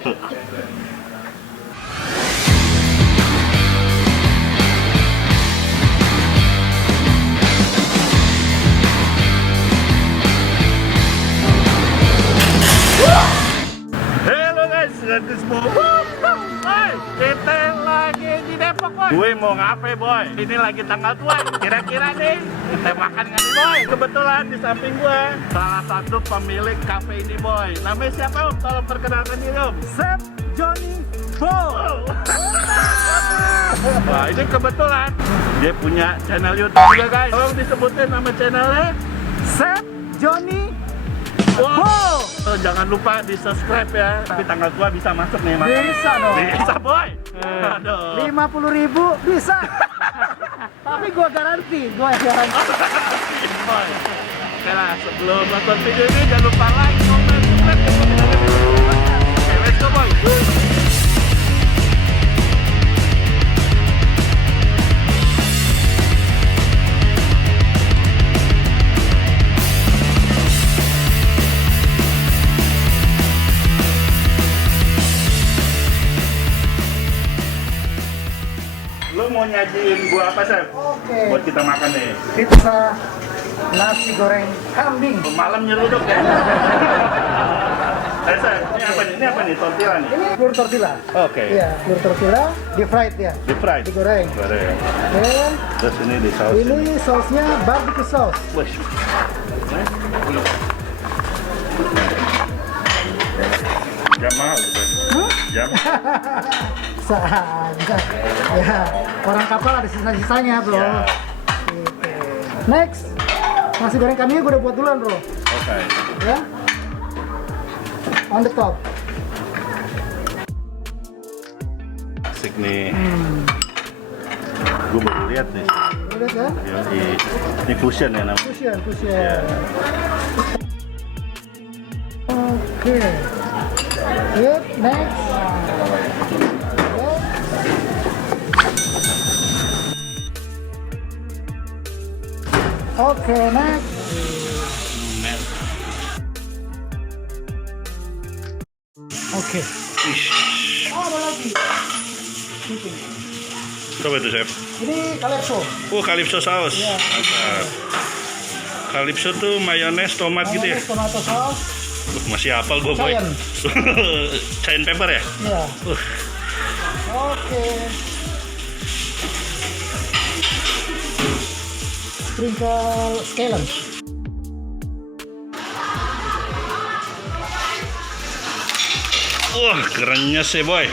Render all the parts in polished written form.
Halo guys, nanti semua. Hai, kita lagi di Depok boy. Gue mau ngapain boy? Ini lagi tanggal tua. Kira-kira nih kita makan nggak nih boy? Kebetulan di samping gue salah satu pemilik kafe ini boy. Namanya siapa om? Tolong perkenalkan diri om. Chef Johnny Paul. Wah ini kebetulan dia punya channel YouTube juga guys. Tolong disebutin nama channelnya. Chef Johnny Wow. Jangan lupa di subscribe ya. Tapi tanggal tua bisa masuk nih makan. Bisa dong. Bisa boy. Aduh. 50.000 bisa. Tapi gua garansi. Boy. Oke lah, sebelum nonton video ini jangan lupa like, comment, subscribe. Oke, let's go boy. Lo mau nyajiin gua apa, Chef? Oke. Buat kita makan nih. Pizza nasi goreng kambing. Malam nyeruduk ya. Chef, ini apa nih? Ini apa nih? Tortilla nih? Ini telur tortilla. Oke. Iya, telur tortilla di fried ya. Di fried. Digoreng. Goreng. Oke. Terus ini di saus. Ini sausnya barbecue sauce. Wih. Jamal gitu. Jam. Bisa. Ya, orang kapal ada sisa-sisanya, bro. Ya. Gitu. Next. Nasi goreng kambing gue udah buat duluan, bro. Oke. Ya. On the top. Asik nih. Gue baru lihat nih. Udah kan? Ini fusion ya namanya. Fusion. Ya. Oke. Yep, next. Oke, next. Oke. Oh, ada lagi. Coba itu, Chef. Ini calypso. Oh, calypso saus. Iya. Mantap. Calypso tuh mayones, tomat gitu ya? Mayonnaise, tomato sauce. Masih hafal gue, boy. Cayenne. Cayenne pepper ya? Iya. Oke. Sprinkle scallion. Wah, kerennya sih, boy.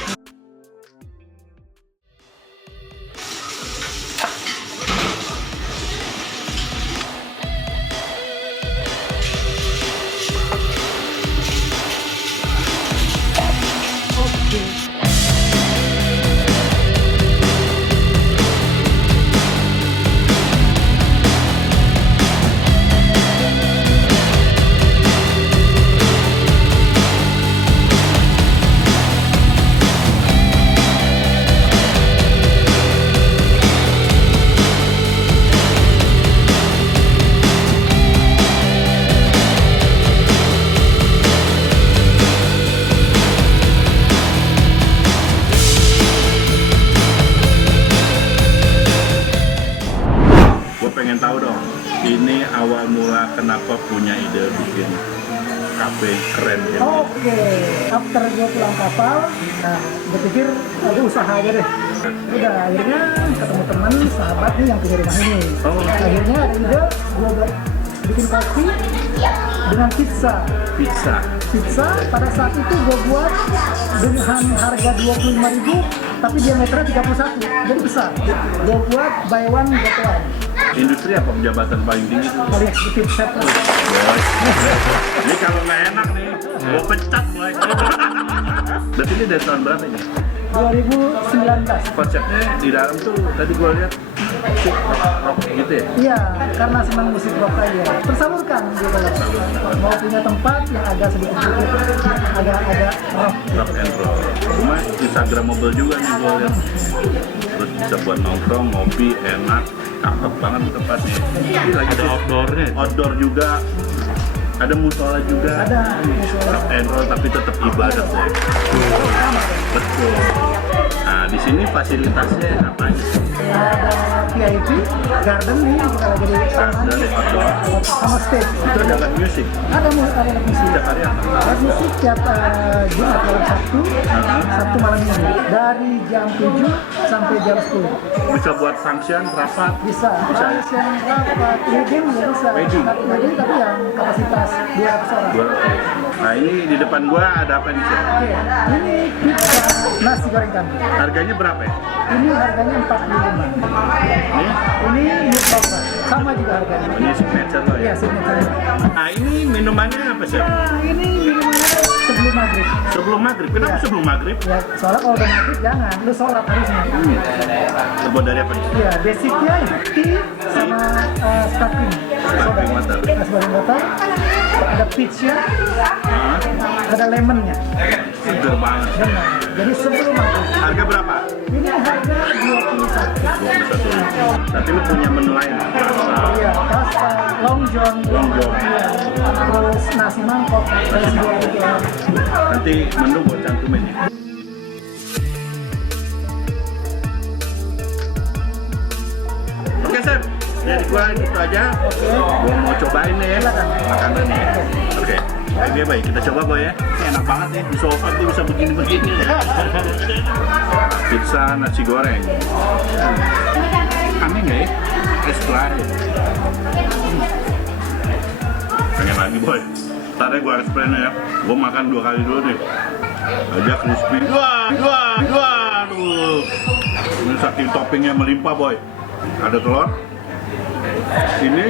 Pengen tahu dong, ini awal mula kenapa punya ide bikin kafe keren gitu? Oke, after gue pulang kapal, nah gue pikir aku usaha aja deh. Udah akhirnya ketemu teman, sahabat nih yang punya rumah ini. Oh. Akhirnya ada ide gue buat bikin kopi dengan pizza. Pizza pada saat itu gue buat dengan harga 25.000, tapi diameternya 31, jadi besar. Gue buat buy one get one. Industri apa jabatan paling tinggi? Paling eksekutif chef lah. Ini kalau nggak enak nih, gue pecat boy. Berarti ini dari tahun berapa ini? 2019. Konsepnya di dalam tuh tadi gue lihat rock gitu ya? Iya, karena senang musik rock aja. Tersalurkan gitu loh. Mau punya tempat yang agak sedikit agak rock. Rock and roll. Cuma Instagramable juga nih gue lihat. Terus bisa buat nongkrong, ngopi, enak, cakep banget tempatnya. Ini lagi Ada outdoornya. Outdoor juga. Ada musola juga. Ada musola. Rock and roll tapi tetap ibadah boy. Betul. Nah di sini fasilitasnya apa aja? Ada VIP, garden nih kita lagi di Ada outdoor. sama stage. Itu ada live music. Ada musik. Setiap hari apa? Live musik tiap Jumat malam Sabtu, Sabtu malam Minggu dari jam 7 sampai jam 10. Bisa buat function, rapat. Bisa. Bisa. Yang rapat, wedding ya bisa. Wedding. Wedding tapi yang kapasitas 200 orang. Nah ini di depan gua ada apa nih chef? Oke, ini pizza nasi goreng kambing. Harganya berapa ya? Ini harganya 45. Ini? Ini meatball fry. Sama juga harganya. Ini signature lo Iya, ya? signature. Nah ini minumannya apa chef? Nah, ini minumannya sebelum maghrib. Sebelum maghrib, kenapa Iya. sebelum maghrib? Ya, soalnya kalau udah maghrib jangan, lu sholat harusnya. Terbuat dari apa nih? Iya, basicnya tea sama sparkling. Sparkling water. Sparkling water. Ada peach-nya, Hah? ada lemonnya. Seger banget. Benar. Jadi sebelum maghrib. Harga berapa? Ini harga 21. 21. Tapi lu punya menu lain? Iya, pasta, long john, Long john. iya, terus nasi mangkok, nasi goreng. Nanti menu gue cantumin ya. Oke chef, jadi gua gitu aja. Gua mau cobain nih ya makanannya. Oke, oke baik kita coba boy ya. Ini enak banget ya di sofa tuh bisa begini-begini. Pizza nasi goreng. Aneh nggak ya? Extra ya. Pengen lagi boy. Ntar ya gue explain ya. Gue makan 2 kali dulu deh. Aja crispy. Wah. Aduh. Ini saking toppingnya melimpah boy. Ada telur. Ini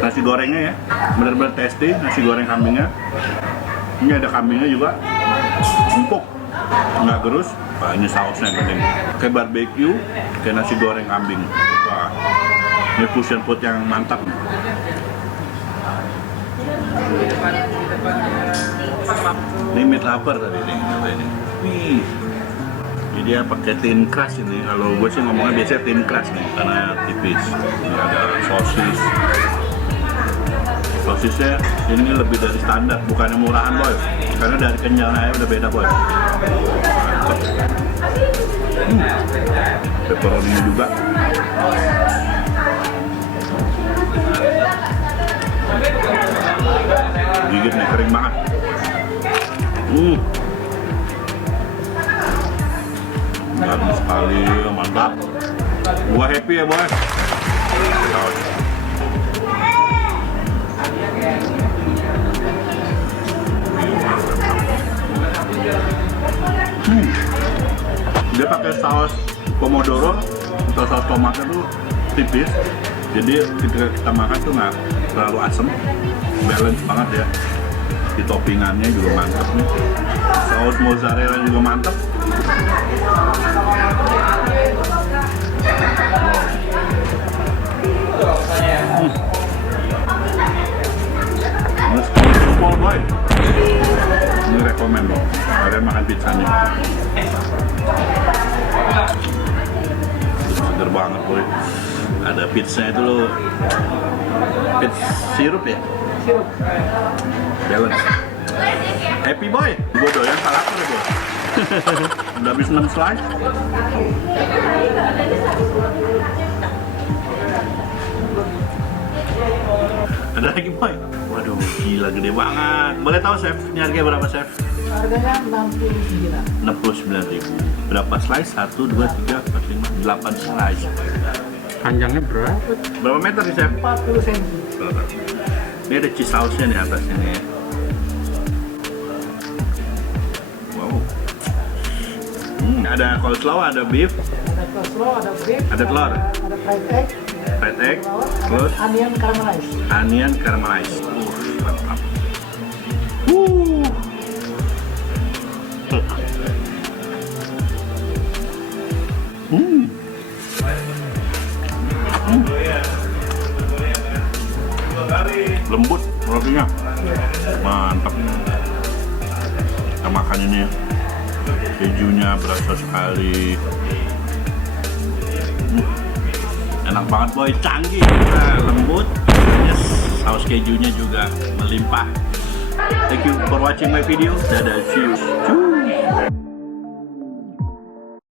nasi gorengnya ya. Bener-bener tasty nasi goreng kambingnya. Ini ada kambingnya juga. Empuk. Nggak gerus. Wah, ini sausnya yang penting. Kayak barbecue, kayak nasi goreng kambing. Wah. Ini fusion food yang mantap. Ini meat lover tadi nih katanya. Wih. Jadi dia pakai thin crust ini. Kalau gue sih ngomongnya biasanya thin crust nih karena tipis. Ini ada sosis. Sosisnya ini lebih dari standar, bukannya murahan boy. Karena dari kenyalnya udah beda boy. Pepperoni juga. Gigit nih kering banget. Garam sekali, mantap. Gua happy ya boy. Dia pakai saus pomodoro atau saus tomatnya tuh tipis, jadi ketika kita makan tuh nggak terlalu asem, balance banget ya. Di toppingannya juga mantap nih, saus mozzarella juga mantap. Wow. Boy. Ini rekomen loh, kalian makan pizzanya. Seger banget boy. Ada pizza itu loh, pizza sirup ya? Sirup. Balance. Happy boy. Gue doyan karakter ya boy. Udah habis 6 slice. Ada lagi boy. Waduh, gila gede banget. Boleh tahu chef, ini harganya berapa chef? Harganya 69. 69.000. Berapa slice? 1, 2, 3, 4, 5, 8 slice. Panjangnya berapa? Berapa meter nih chef? 40 cm. Ini ada cheese sauce-nya nih atasnya nih. Wow. Ada coleslaw, ada beef, Ada coleslaw, ada beef, ada telur, ada fried egg, fried egg, ada terus onion caramelized. onion caramelized. Mantap. Lembut rotinya, mantap. Kita makan ini ya. Kejunya berasa sekali. Enak banget boy, canggih. Nah, lembut, yes, saus kejunya juga melimpah. Thank you for watching my video. Dadah, cheers.